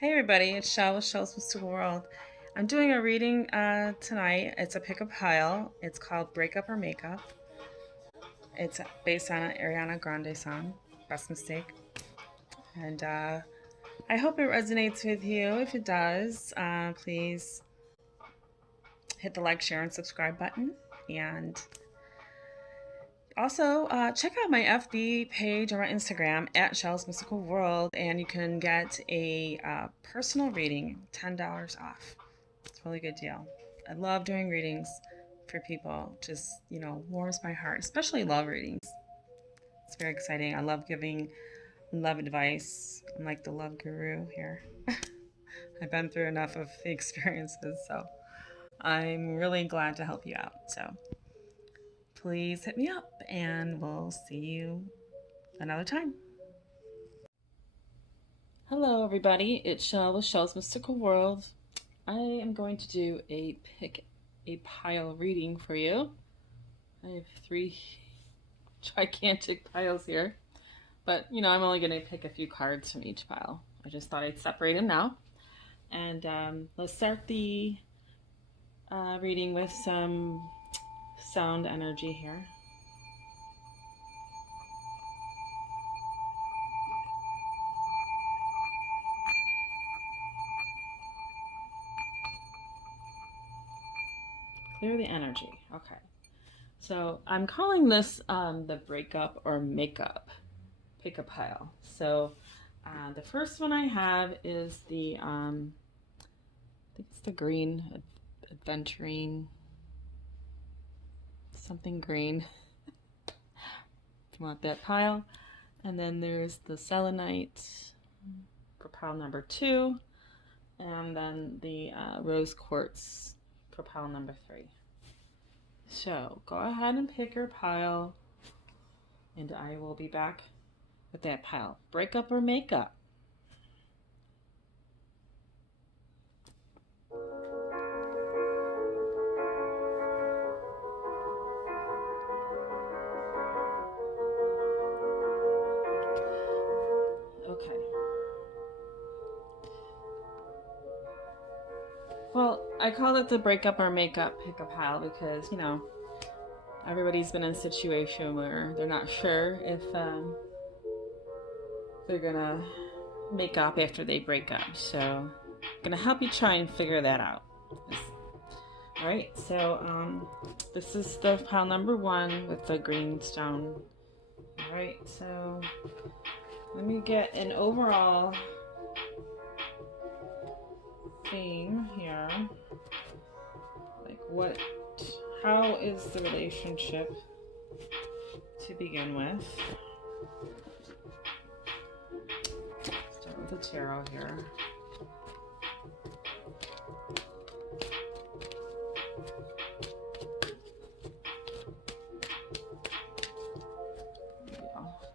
Hey everybody, it's Shell with Shell's Mystical World. I'm doing a reading tonight. It's a pick a pile. It's called Breakup or Makeup. It's based on an Ariana Grande song, Best Mistake. And I hope it resonates with you. If it does, please hit the like, share, and subscribe button. And also, check out my FB page or my Instagram at Shell's Mystical World, and you can get a personal reading, $10 off. It's a really good deal. I love doing readings for people. Just, warms my heart, especially love readings. It's very exciting. I love giving love advice. I'm like the love guru here. I've been through enough of the experiences, so I'm really glad to help you out. So please hit me up and we'll see you another time. Hello everybody, it's Shell with Shell's Mystical World. I am going to do a pick a pile reading for you. I have 3 gigantic piles here, but I'm only going to pick a few cards from each pile. I just thought I'd separate them now. And let's start the reading with some sound energy here. Clear the energy. Okay. So I'm calling this the breakup or makeup pick a pile. So the first one I have is the I think it's the green adventuring something green. If you want that pile. And then there's the Selenite for pile number 2, and then the rose quartz for pile number 3. So go ahead and pick your pile, and I will be back with that pile. Breakup or makeup? Okay. Well, I call it the breakup or makeup pick a pile because, everybody's been in a situation where they're not sure if they're gonna make up after they break up. So I'm gonna help you try and figure that out. All right, so this is the pile number 1 with the green stone. All right, so let me get an overall theme here. Like how is the relationship to begin with? Start with the tarot here.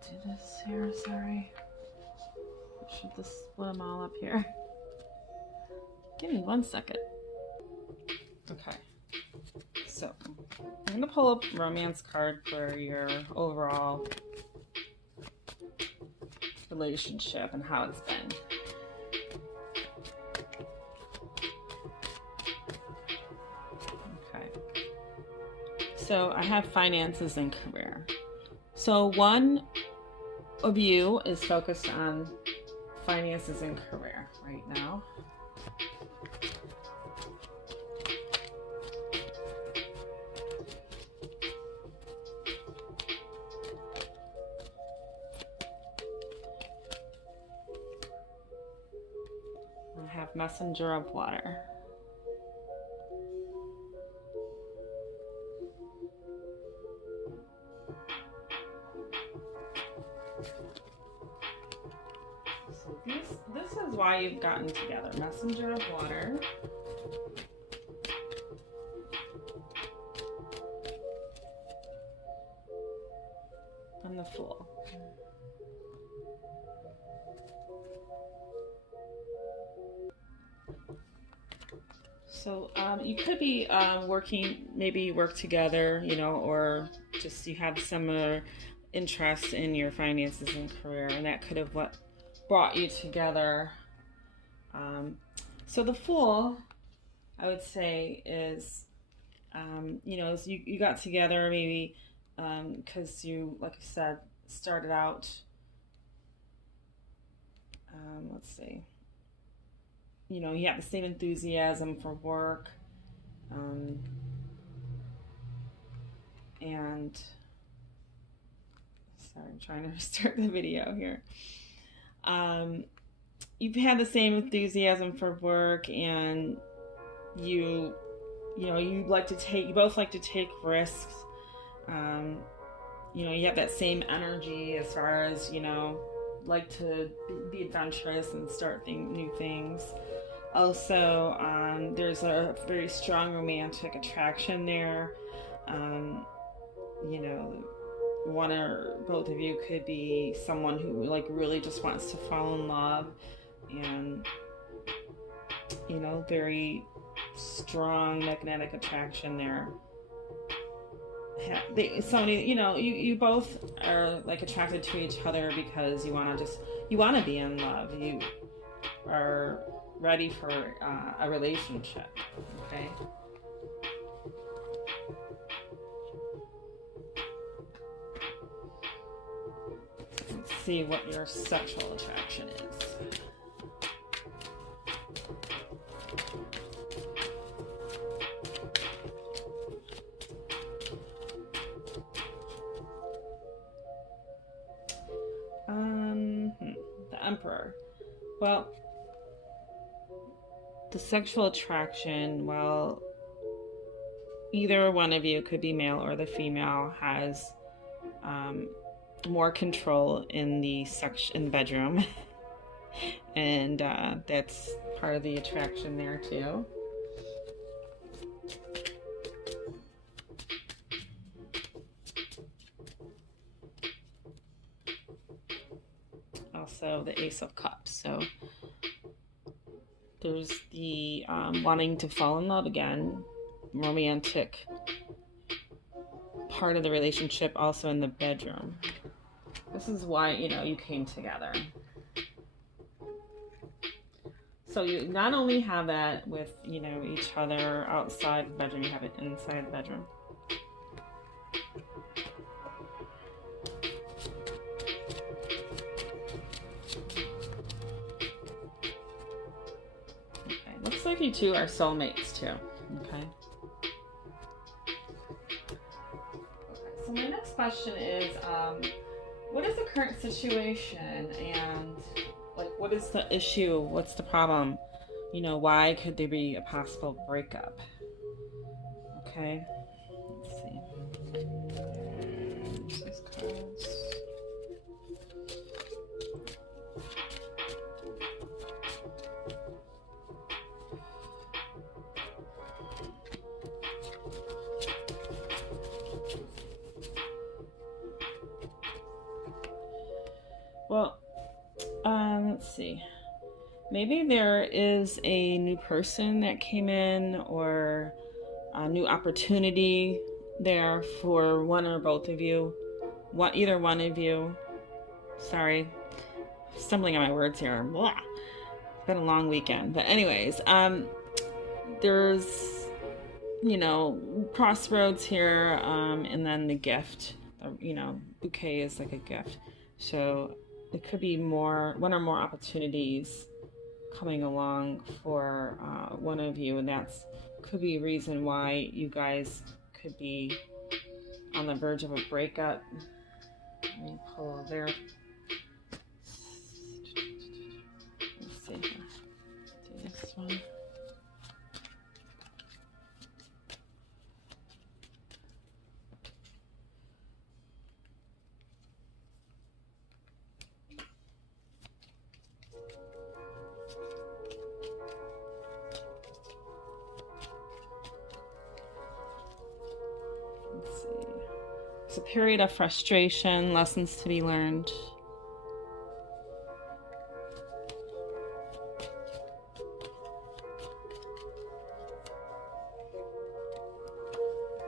Do this here, sorry. I should just split them all up here. Give me 1 second. Okay. So, I'm going to pull up romance card for your overall relationship and how it's been. Okay. So, I have finances and career. So, one of you is focused on finances and career right now. I have messenger of water. So this is why you've gotten together. Messenger of water. And the Fool. So you could be maybe work together, or just you have similar interests in your finances and career, and that could have what brought you together So the Fool, I would say, is, is you got together maybe because you, like I said, started out, let's see, you have the same enthusiasm for work, um, and sorry, I'm trying to restart the video here. You've had the same enthusiasm for work, and you you both like to take risks. um, you have that same energy as far as, like to be adventurous and start new things. Also, there's a very strong romantic attraction there. um, you know One or both of you could be someone who like really just wants to fall in love, and very strong magnetic attraction there. You both are like attracted to each other because you want to be in love. You are ready for a relationship. Okay. Let's see what your sexual attraction is. The Emperor. Well, the sexual attraction, well, either one of you, could be male or the female, has more control in the bedroom, and that's part of the attraction there too. Also, the Ace of Cups. So there's the wanting to fall in love again, romantic part of the relationship, also in the bedroom. This is why, you came together. So you not only have that with, each other outside the bedroom, you have it inside the bedroom. Okay, looks like you two are soulmates too. Okay. So my next question is, what is the current situation, and like, what is the issue? What's the problem? Why could there be a possible breakup? Okay, let's see. These cards. Well, let's see. Maybe there is a new person that came in, or a new opportunity there for one or both of you. Either one of you. Sorry, stumbling on my words here. Blah. It's been a long weekend. But anyways, there's, crossroads here, and then the gift. Bouquet is like a gift. So it could be one or more opportunities coming along for one of you, and could be a reason why you guys could be on the verge of a breakup. Let me pull there. Let's see here. Do this one. It's a period of frustration, lessons to be learned.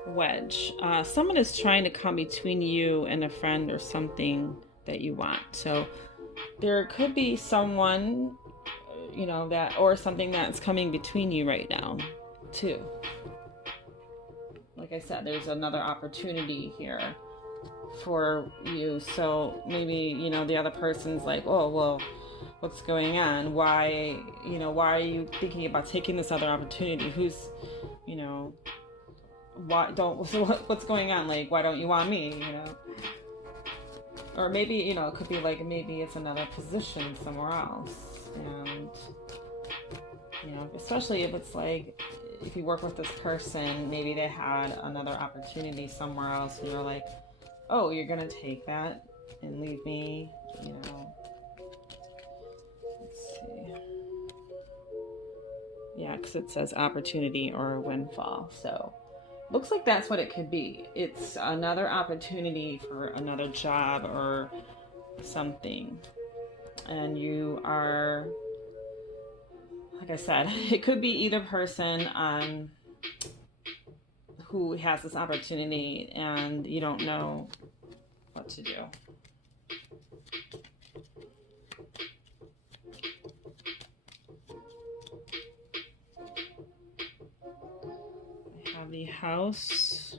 Wedge. Someone is trying to come between you and a friend or something that you want. So there could be someone, that, or something that's coming between you right now too. Like I said, there's another opportunity here for you. So maybe, the other person's like, oh, well, what's going on? Why are you thinking about taking this other opportunity? What's going on? Like, why don't you want me? Or maybe, it could be like, maybe it's another position somewhere else. And, especially if it's like, if you work with this person, maybe they had another opportunity somewhere else, and you're like, oh, you're gonna take that and leave me, Let's see. Yeah, because it says opportunity or windfall. So looks like that's what it could be. It's another opportunity for another job or something. And you are, like I said, it could be either person who has this opportunity and you don't know what to do. I have the house.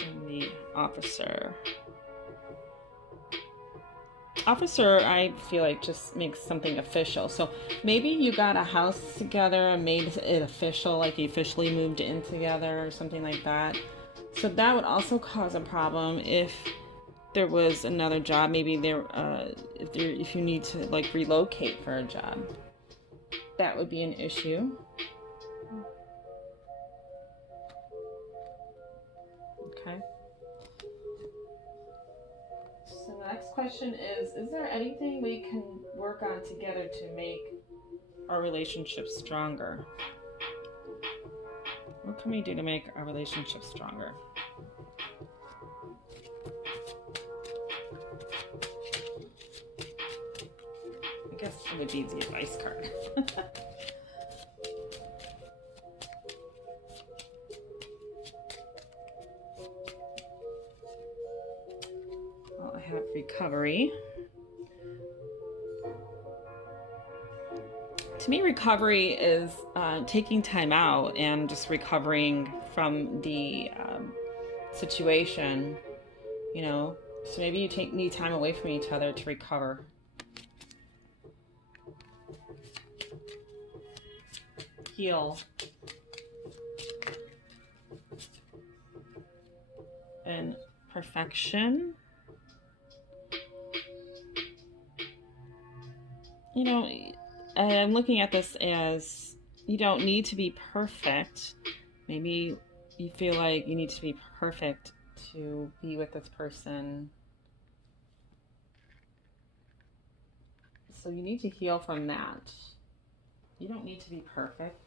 And the officer. Officer, I feel like just makes something official. So maybe you got a house together and made it official, like you officially moved in together or something like that. So that would also cause a problem if there was another job. Maybe if you need to like relocate for a job, that would be an issue. Okay. So the next question is there anything we can work on together to make our relationship stronger? What can we do to make our relationship stronger? I guess it would be the advice card. Well, I have recovery. To me, recovery is taking time out and just recovering from the situation, So maybe you need time away from each other to recover. Heal. And perfection. I'm looking at this as you don't need to be perfect. Maybe you feel like you need to be perfect to be with this person. So you need to heal from that. You don't need to be perfect.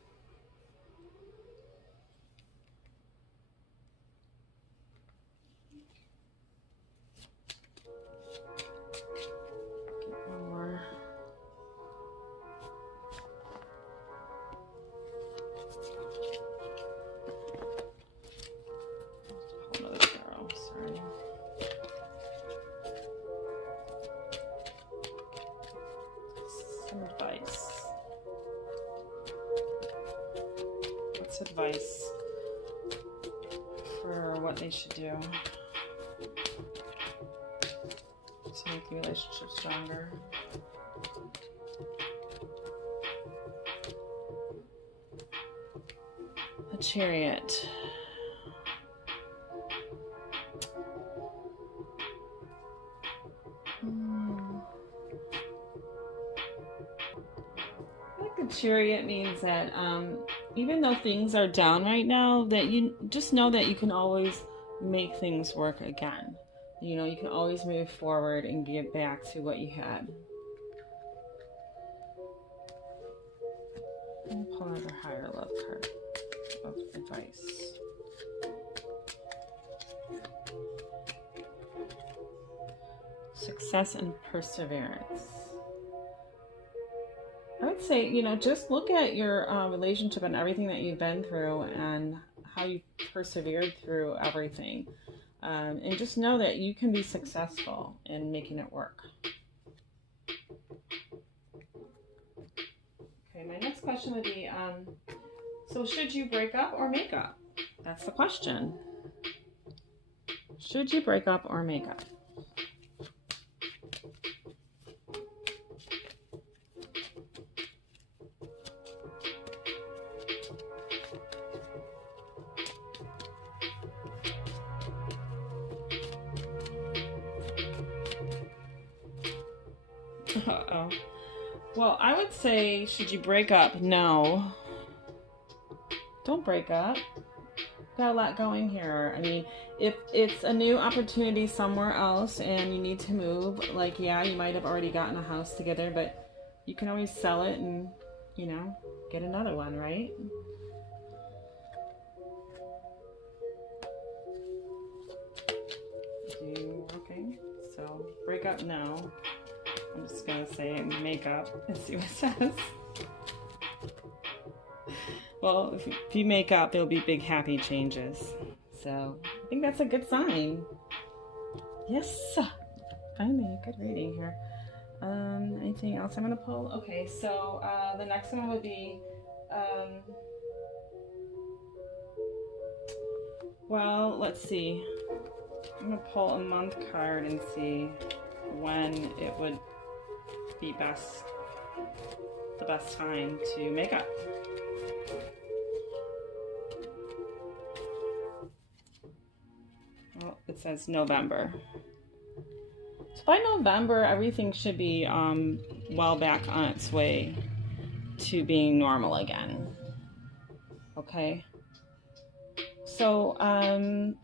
Get one more. Advice for what they should do to make the relationship stronger. The Chariot. I think the Chariot means that even though things are down right now, that you just know that you can always make things work again. You can always move forward and get back to what you had. And pull another higher love card of advice. Success and perseverance. I would say, just look at your relationship and everything that you've been through and how you persevered through everything. And just know that you can be successful in making it work. Okay, my next question would be, so should you break up or make up? That's the question. Should you break up or make up? Uh-oh. Well, I would say, should you break up? No. Don't break up. Got a lot going here. I mean, if it's a new opportunity somewhere else and you need to move, like, yeah, you might have already gotten a house together, but you can always sell it and, you know, get another one, right? Okay, so break up, no. I'm just gonna say make up and see what it says. Well, if you make up, there'll be big happy changes. So I think that's a good sign. Yes, finally a good reading here. Anything else I'm gonna pull? Okay, so the next one would be, well, let's see. I'm gonna pull a month card and see when it would be the best time to make up. Well, it says November. So by November, everything should be well back on its way to being normal again. Okay. So,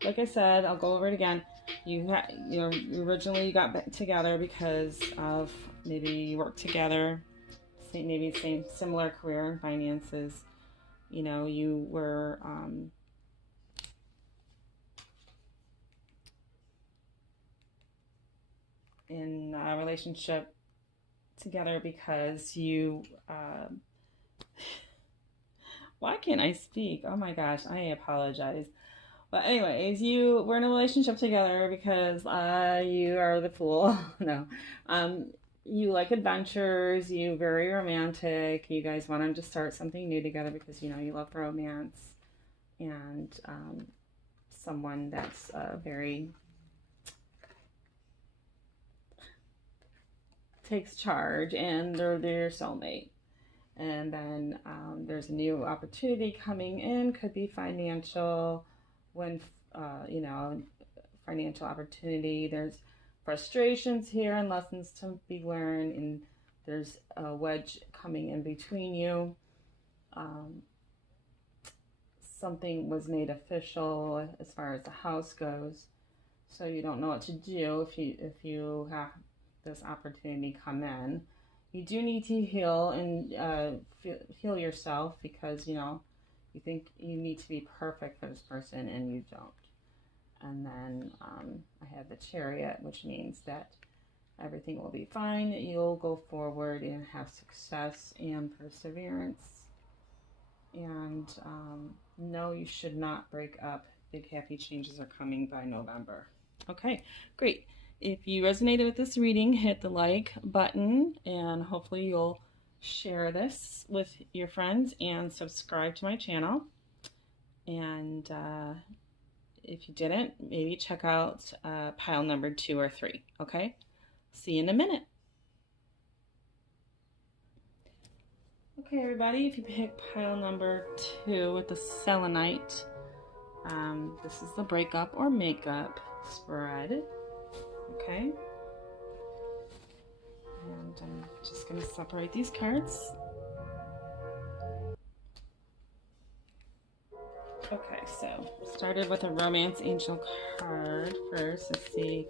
like I said, I'll go over it again. You originally got back together because of maybe you worked together, maybe similar career and finances. You know, you were in a relationship together because you why can't I speak? Oh my gosh, I apologize. But anyways, you were in a relationship together because you are the fool. No. You like adventures, you very romantic, you guys wanted to start something new together because, you know, you love romance and someone that's very takes charge, and they're their soulmate. And then there's a new opportunity coming in, could be financial, when, you know, financial opportunity. There's frustrations here and lessons to be learned, and there's a wedge coming in between you. Something was made official as far as the house goes, so you don't know what to do if you have this opportunity come in. You do need to heal and heal yourself because, you know, you think you need to be perfect for this person and you don't. And then I have the Chariot, which means that everything will be fine. You'll go forward and have success and perseverance. And no, you should not break up. Big happy changes are coming by November. Okay, great. If you resonated with this reading, hit the like button, and hopefully you'll share this with your friends and subscribe to my channel. And if you didn't, maybe check out pile number 2 or 3. Okay? See you in a minute. Okay, everybody, if you pick pile number 2 with the Selenite, this is the breakup or makeup spread. Okay, and I'm just going to separate these cards. Okay, so started with a romance angel card first. Let's see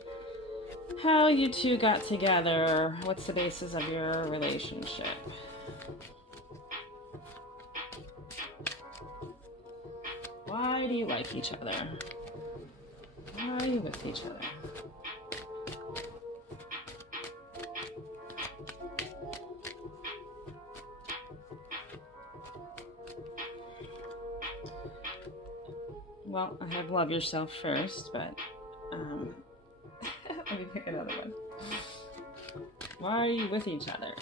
how you two got together. What's the basis of your relationship? Why do you like each other? Why are you with each other? Well, I have love yourself first, but Um, let me pick another one. Why are you with each other?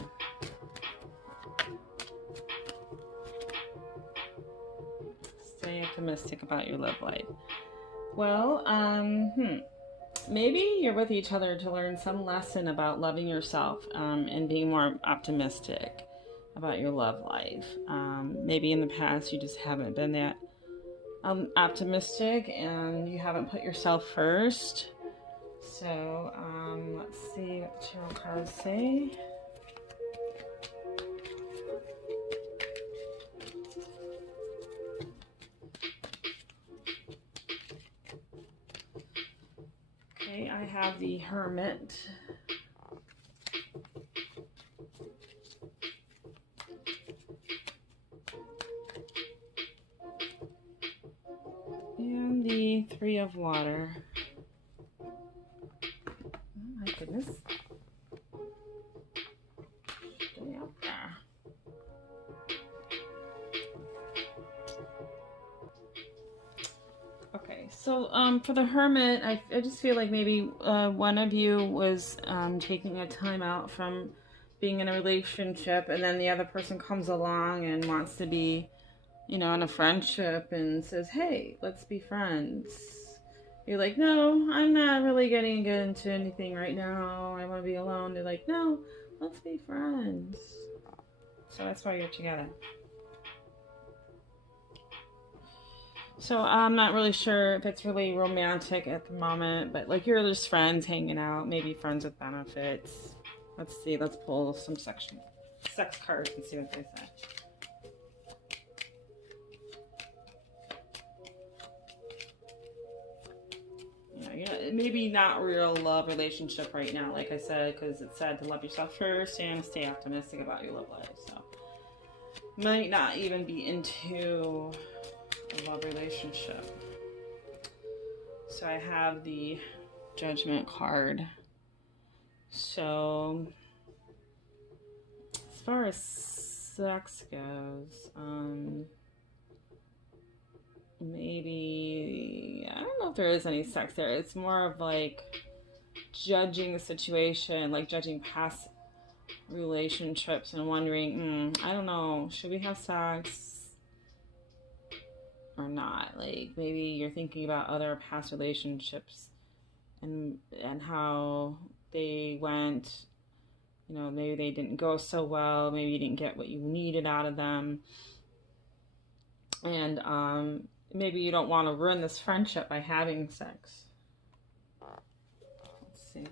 Stay optimistic about your love life. Well, maybe you're with each other to learn some lesson about loving yourself and being more optimistic about your love life. Maybe in the past you just haven't been that optimistic and you haven't put yourself first. So let's see what the tarot cards say. Okay, I have the Hermit. And the Three of Water. Oh my goodness. Stay up there. Okay, so for the Hermit, I just feel like maybe one of you was taking a time out from being in a relationship, and then the other person comes along and wants to be, in a friendship and says, hey, let's be friends. You're like, no, I'm not really getting into anything right now. I want to be alone. They're like, no, let's be friends. So that's why you're together. So I'm not really sure if it's really romantic at the moment, but like you're just friends hanging out, maybe friends with benefits. Let's see, let's pull some sex cards and see what they say. Maybe not real love relationship right now, like I said, because it's said to love yourself first and stay optimistic about your love life. So might not even be into a love relationship. So I have the Judgment card. So as far as sex goes, maybe, I don't know if there is any sex there. It's more of like judging the situation, like judging past relationships and wondering, I don't know, should we have sex or not? Like maybe you're thinking about other past relationships and how they went. Maybe they didn't go so well. Maybe you didn't get what you needed out of them. And maybe you don't want to ruin this friendship by having sex. Let's see.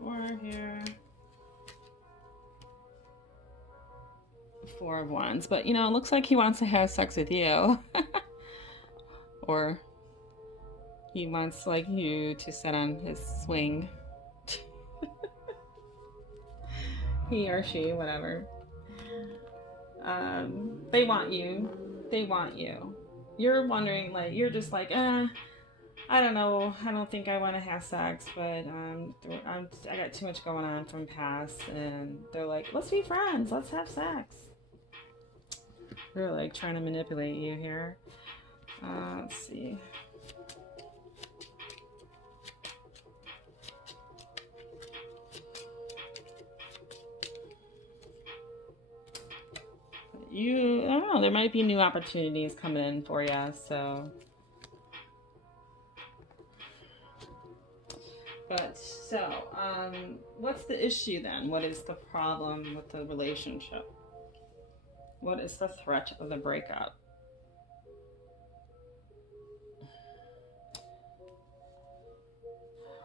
One more here. Four of Wands. But, it looks like he wants to have sex with you. Or he wants, like, you to sit on his swing. He or she, whatever. They want you. They want you. You're wondering, like, you're just like, I don't know. I don't think I want to have sex, but I got too much going on from past. And they're like, let's be friends. Let's have sex. They're like trying to manipulate you here. Let's see. I don't know, there might be new opportunities coming in for you, so. But, what's the issue then? What is the problem with the relationship? What is the threat of the breakup?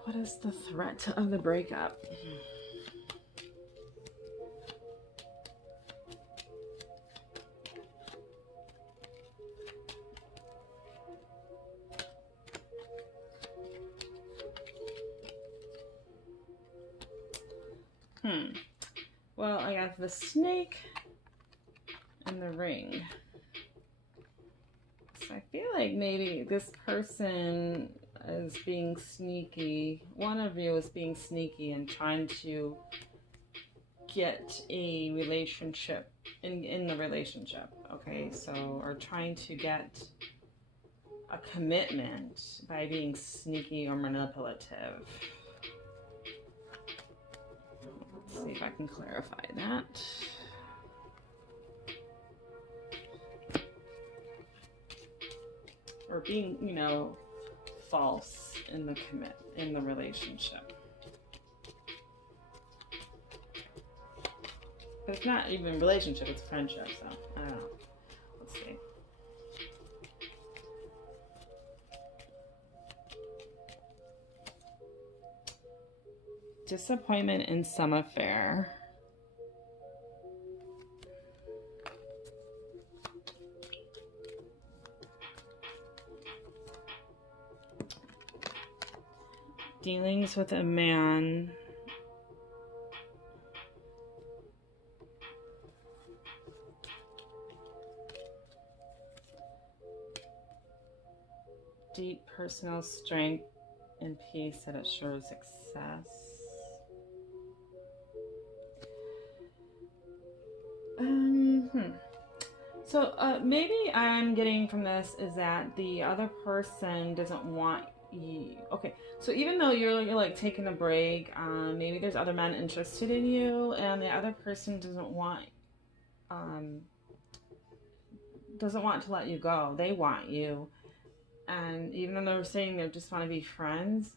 What is the threat of the breakup? Well, I got the Snake and the Ring. So I feel like maybe this person is being sneaky. One of you is being sneaky and trying to get a relationship in the relationship, okay? So, or trying to get a commitment by being sneaky or manipulative. Let's see if I can clarify that. Or being, you know, false in the relationship. But it's not even relationship, it's friendship, so I don't know. Let's see. Disappointment in some affair. Dealings with a man. Deep personal strength and peace that assures success. So maybe I'm getting from this is that the other person doesn't want you. Okay, so even though you're like taking a break, maybe there's other men interested in you, and the other person doesn't want to let you go. They want you, and even though they're saying they just want to be friends,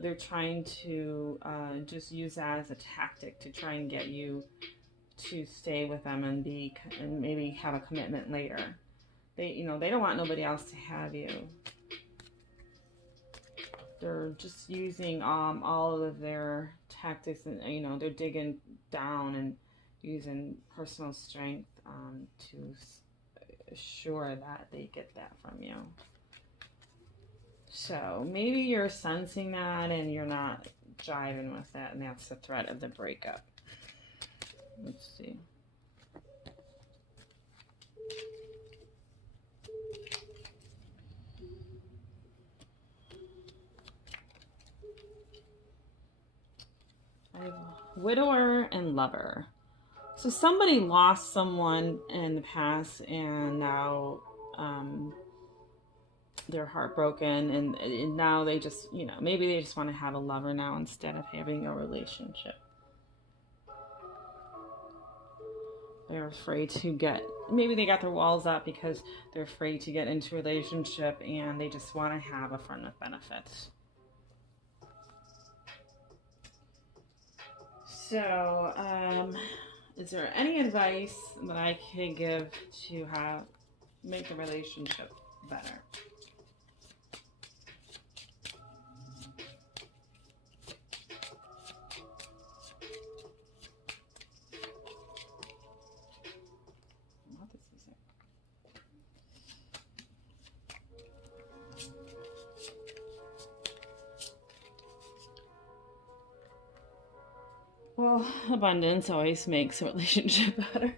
they're trying to just use that as a tactic to try and get you to stay with them and maybe have a commitment later. They don't want nobody else to have you. They're just using all of their tactics, and they're digging down and using personal strength to assure that they get that from you. So maybe you're sensing that and you're not jiving with that, and that's the threat of the breakup. Let's see. I have widower and lover. So somebody lost someone in the past, and now they're heartbroken, and now they just, maybe they just want to have a lover now instead of having a relationship. They're afraid to maybe they got their walls up because they're afraid to get into a relationship, and they just want to have a friend with benefits. So, is there any advice that I could give to make the relationship better? Well, abundance always makes a relationship better.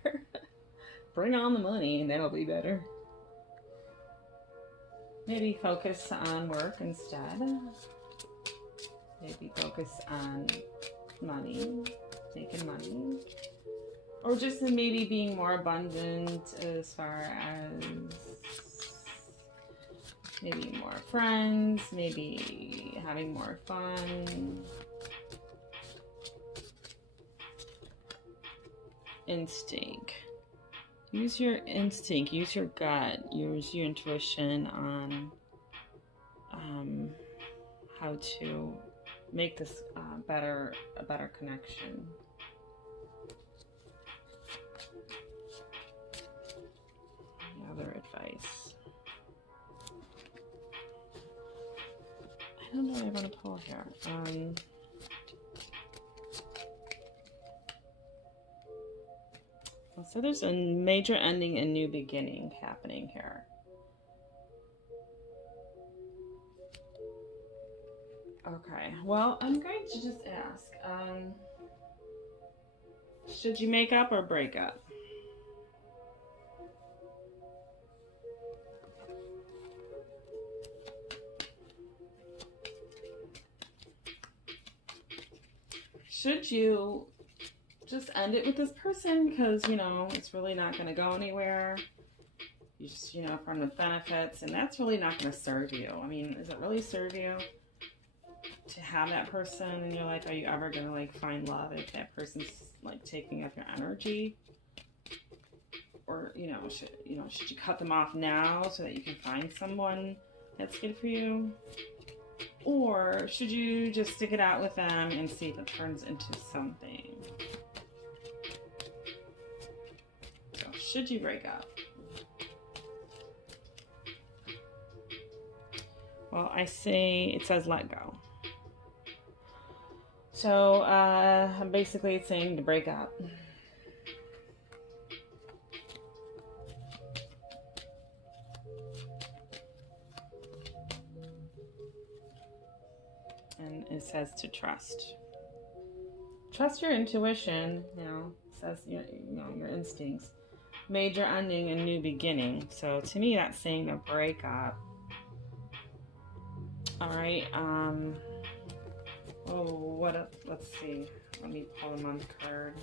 Bring on the money and that'll be better. Maybe focus on work instead. Maybe focus on money, making money. Or just maybe being more abundant as far as maybe more friends, maybe having more fun. Instinct. Use your instinct, use your gut, use your intuition on how to make this a better connection. Any other advice? I don't know what I want to pull here. So there's a major ending and new beginning happening here. Okay, well, I'm going to just ask, should you make up or break up? Should you just end it with this person because, you know, it's really not going to go anywhere. You just, you know, from the benefits, and that's really not going to serve you. I mean, does it really serve you to have that person in your life? Are you ever going to like find love if that person's like taking up your energy? Or, should you cut them off now so that you can find someone that's good for you? Or should you just stick it out with them and see if it turns into something? So, should you break up? Well, I say it says let go. So, basically it's saying to break up. And it says to trust. Trust your intuition, you know, it says your instincts. Major ending and new beginning. So to me that's saying to break up. Alright, what else? Let's see. Let me pull a month card.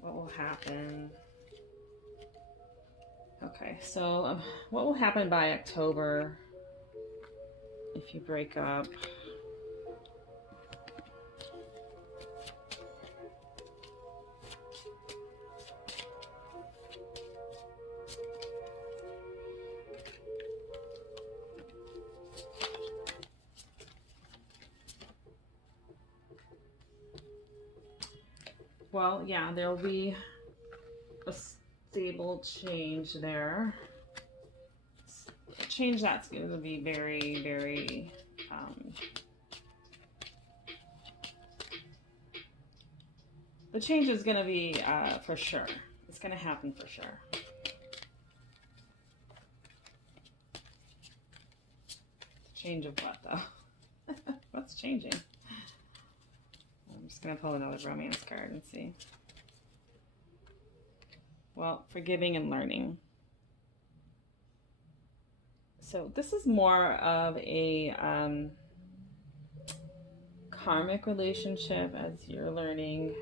What will happen? Okay, so what will happen by October if you break up? Well, yeah, there will be a stable change there. A change that's going to be very, very the change is going to be for sure. It's going to happen for sure. Change of what, though? What's changing? I'm just going to pull another romance card and see. Well, forgiving and learning. So this is more of a karmic relationship as you're learning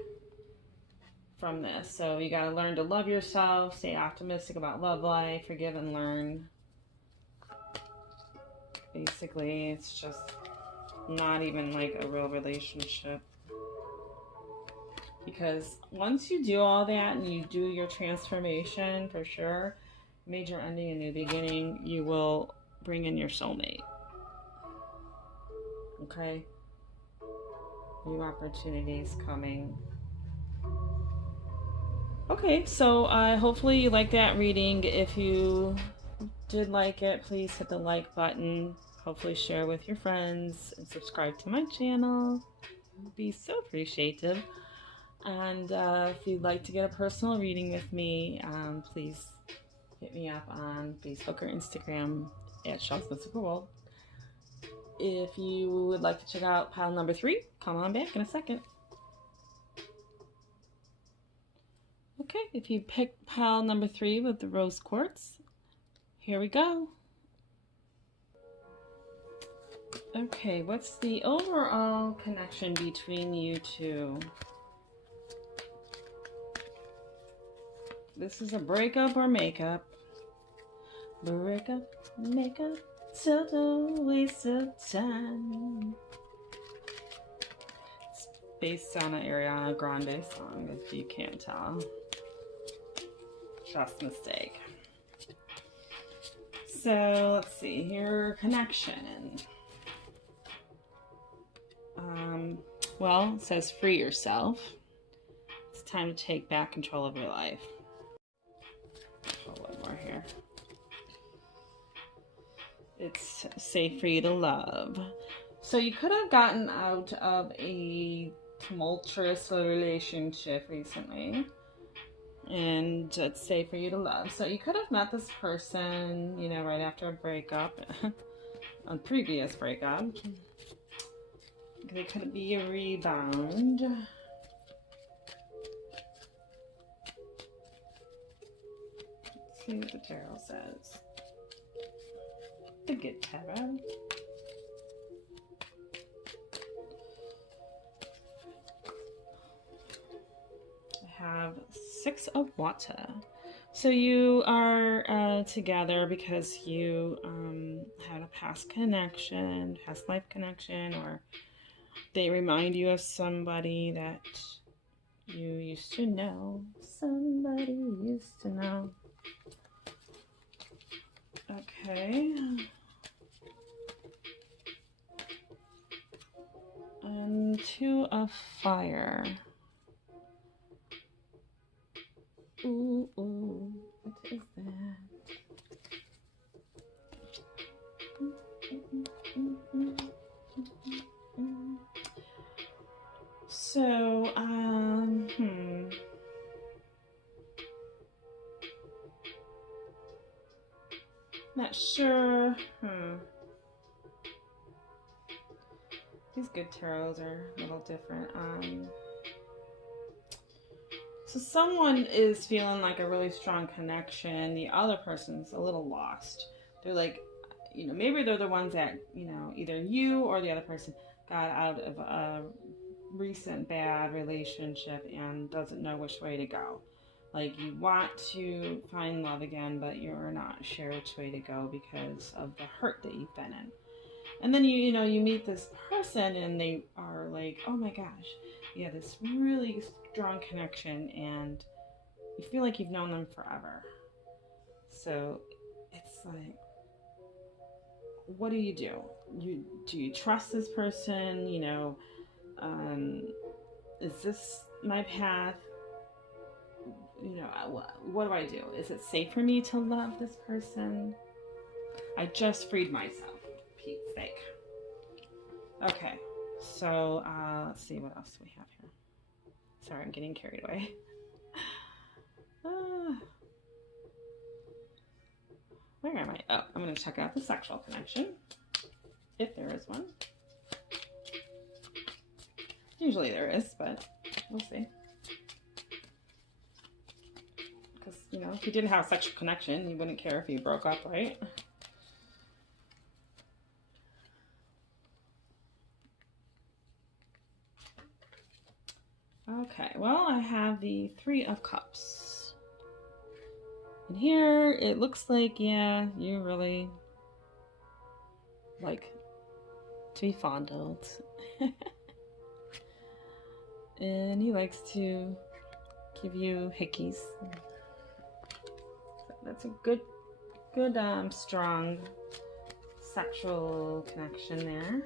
from this. So you got to learn to love yourself, stay optimistic about love life, forgive and learn. Basically, it's just not even like a real relationship. Because once you do all that and you do your transformation, for sure, major ending and new beginning, you will bring in your soulmate. Okay? New opportunities coming. Okay, so hopefully you like that reading. If you did like it, please hit the like button. Hopefully share with your friends and subscribe to my channel. I'd be so appreciative. And if you'd like to get a personal reading with me, please hit me up on Facebook or Instagram at Shell's Mystical World. If you would like to check out pile number 3, come on back in a second. Okay, if you pick pile number 3 with the rose quartz, here we go. Okay, what's the overall connection between you two? This is a breakup or makeup. Breakup, makeup, so don't waste of time. It's based on an Ariana Grande song, if you can't tell. Just a mistake. So let's see, your connection. Well, it says free yourself. It's time to take back control of your life. A little more here. It's safe for you to love. So you could have gotten out of a tumultuous relationship recently, and it's safe for you to love. So you could have met this person, you know, right after a breakup, a previous breakup. It could be a rebound. Let's see what the tarot says. The good tarot. Six of Water. So you are together because you had a past connection, past life connection, or they remind you of somebody that you used to know. Somebody you used to know. Okay. And Two of Fire. Ooh, ooh, what is that? So, not sure. These good tarots are a little different. So someone is feeling like a really strong connection. The other person's a little lost. They're like, maybe they're the ones that, either you or the other person got out of a recent bad relationship and doesn't know which way to go. Like, you want to find love again, but you're not sure which way to go because of the hurt that you've been in. And then you meet this person and they are like, oh my gosh, yeah, this really strong connection, and you feel like you've known them forever. So it's like, what do? Do you trust this person? Is this my path? What do I do? Is it safe for me to love this person? I just freed myself, for Pete's sake. Okay, so let's see what else we have here. Sorry, I'm getting carried away. Where am I? Oh, I'm going to check out the sexual connection, if there is one. Usually there is, but we'll see. Because, if you didn't have a sexual connection, you wouldn't care if you broke up, right? Okay, well, I have the Three of Cups. And here, it looks like, yeah, you really like to be fondled. And he likes to give you hickeys. So that's a good, strong sexual connection there.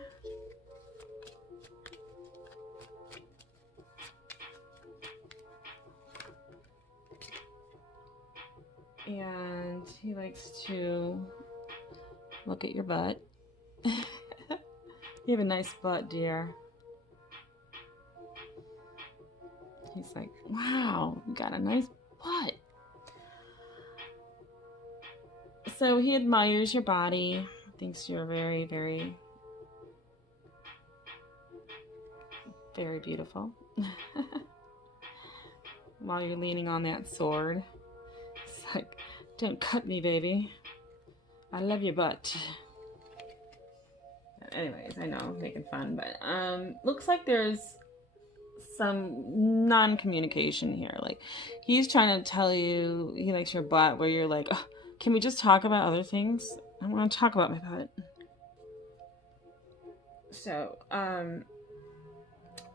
And he likes to look at your butt. You have a nice butt, dear. He's like, wow, you got a nice butt. So he admires your body, thinks you're very, very, very beautiful. While you're leaning on that sword. It's like, don't cut me, baby. I love your butt. Anyways, I know I'm making fun, but looks like there's some non-communication here. Like, he's trying to tell you he likes your butt, where you're like, oh, can we just talk about other things? I want to talk about my butt. So,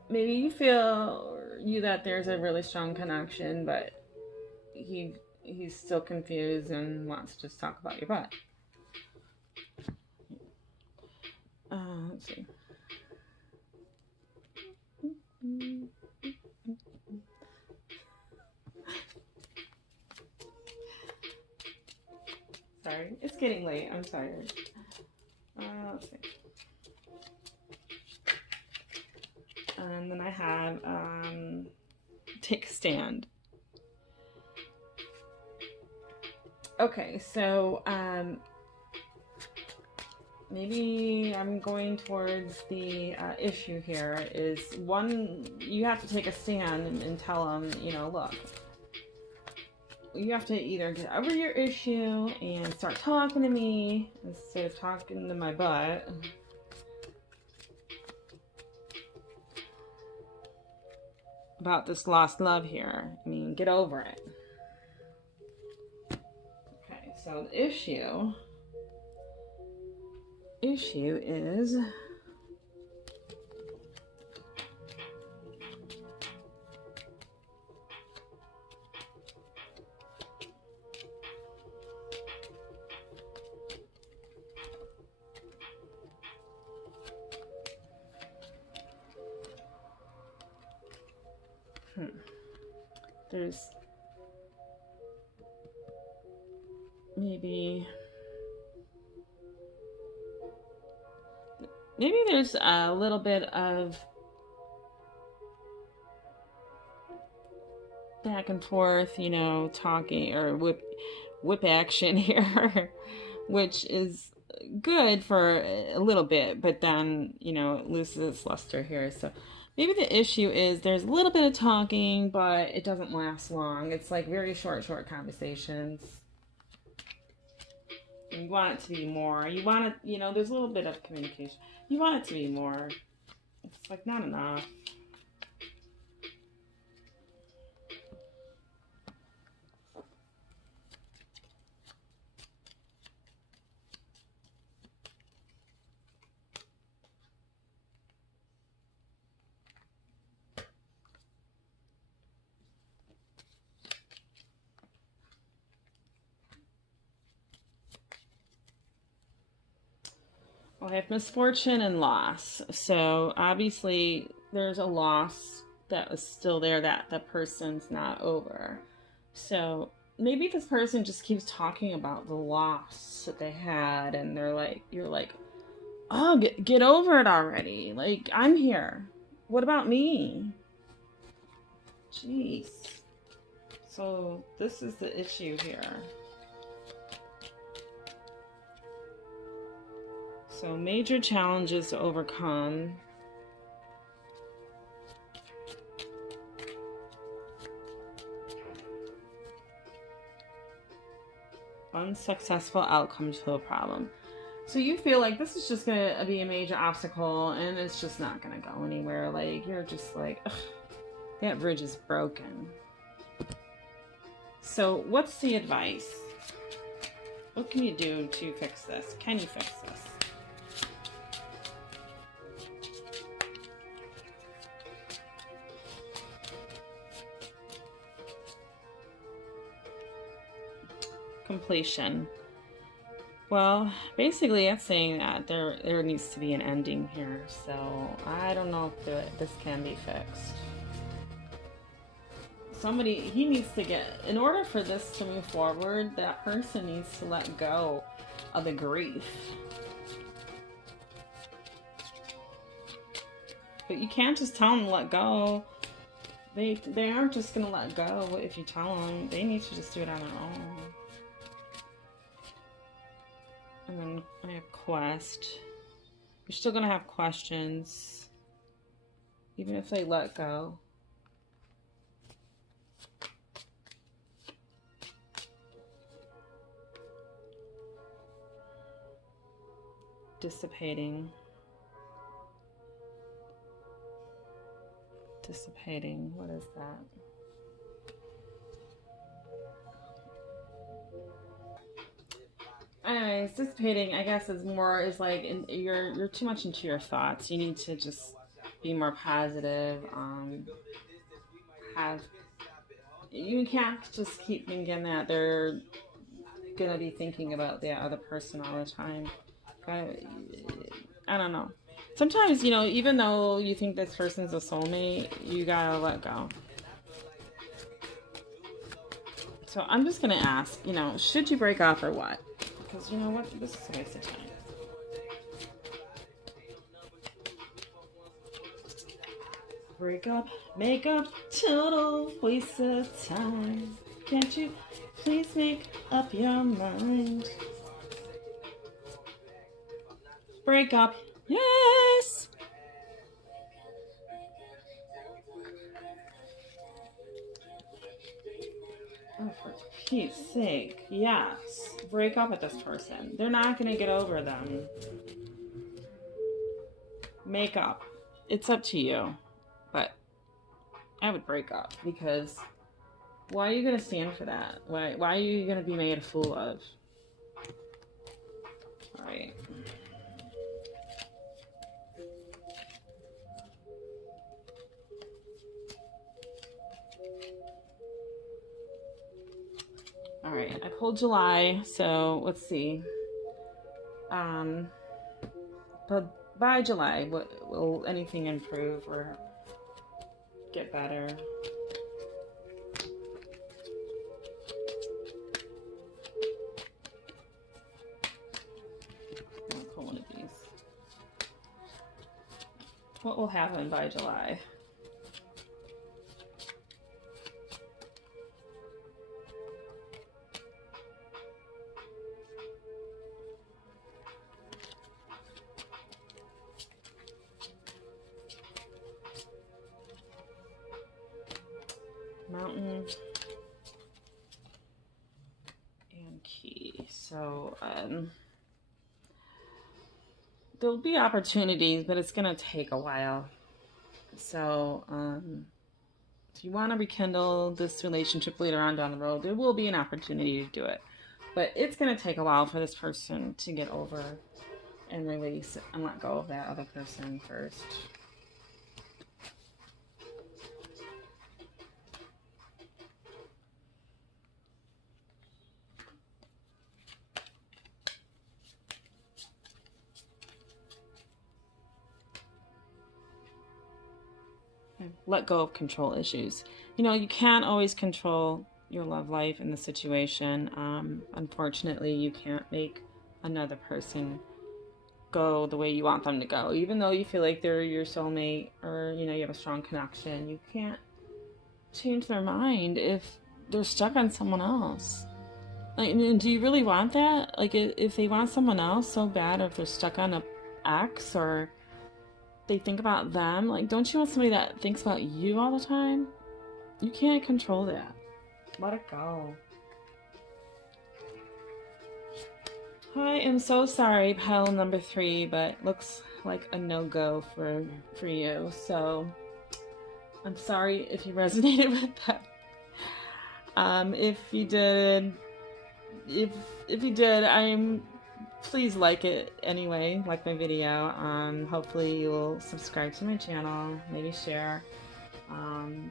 maybe you feel that there's a really strong connection, but he's still confused and wants to just talk about your butt. Let's see. Sorry, it's getting late. I'm tired. Let's see. And then I have take a stand. Okay, so maybe I'm going towards the issue here is, one, you have to take a stand and tell them, look, you have to either get over your issue and start talking to me instead of talking to my butt. About this lost love here. I mean, get over it. Okay, so the issue is there's maybe there's a little bit of back and forth, you know, talking or whip action here, which is good for a little bit, but then, you know, it loses its luster here. So maybe the issue is there's a little bit of talking, but it doesn't last long. It's like very short conversations. You want it to be more. You want it, you know, there's a little bit of communication. You want it to be more. It's like not enough. I have misfortune and loss. So obviously there's a loss that was still there that the person's not over. So maybe this person just keeps talking about the loss that they had, and they're like, you're like, oh, get over it already. Like, I'm here. What about me? Jeez. So this is the issue here. So major challenges to overcome. Unsuccessful outcome to a problem. So you feel like this is just going to be a major obstacle and it's just not going to go anywhere. Like, you're just like, ugh, that bridge is broken. So what's the advice? What can you do to fix this? Can you fix this? Completion. Well, basically it's saying that there needs to be an ending here. So I don't know if this can be fixed. He needs to in order for this to move forward, that person needs to let go of the grief. But you can't just tell them to let go. They aren't just going to let go if you tell them. They need to just do it on their own. And then I have quest. You're still going to have questions, even if they let go. Dissipating. What is that? Anyways, dissipating, I guess, is like you're too much into your thoughts. You need to just be more positive. You can't just keep thinking that they're gonna be thinking about the other person all the time. I don't know. Sometimes, you know, even though you think this person's a soulmate, you gotta let go. So I'm just gonna ask, you know, should you break up or what? Because you know what, this is a waste of time. Break up, make up, total waste of time. Can't you please make up your mind? Break up, yes! Oh, for Pete's sake, yes. Break up with this person. They're not gonna get over them. Make up. It's up to you. But I would break up because Why are you gonna stand for that? Why are you gonna be made a fool of? All right. All right. I pulled July, so let's see. But by July, will anything improve or get better? I'll pull one of these. What will happen by July? Mountain and key. So there'll be opportunities, but it's gonna take a while. So if you want to rekindle this relationship later on down the road, there will be an opportunity to do it, but it's gonna take a while for this person to get over and release and let go of that other person first. Let go of control issues. You know, you can't always control your love life and the situation. Unfortunately, you can't make another person go the way you want them to go. Even though you feel like they're your soulmate or, you know, you have a strong connection, you can't change their mind if they're stuck on someone else. Like, do you really want that? Like, if they want someone else so bad, or if they're stuck on an ex, or they think about them, like, don't you want somebody that thinks about you all the time? You can't control that. Let it go. I am so sorry, pile number 3, but looks like a no-go for you. So I'm sorry if you resonated with that. If you did, please like it anyway, like my video. Hopefully you'll subscribe to my channel, maybe share.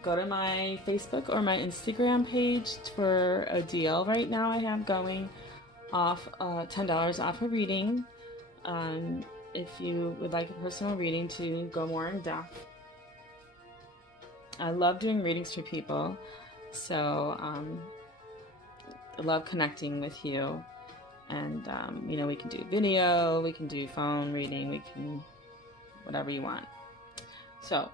Go to my Facebook or my Instagram page for a deal right now I have going off $10 off a reading. If you would like a personal reading to go more in depth. I love doing readings for people, so I love connecting with you. And you know, we can do video, we can do phone reading, we can whatever you want. So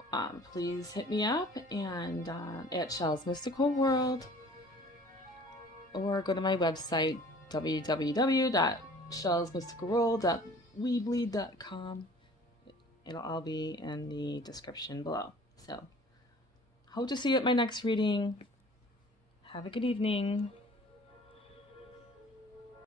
please hit me up and at Shell's Mystical World, or go to my website www.shellsmysticalworld.weebly.com. It'll all be in the description below. So hope to see you at my next reading. Have a good evening.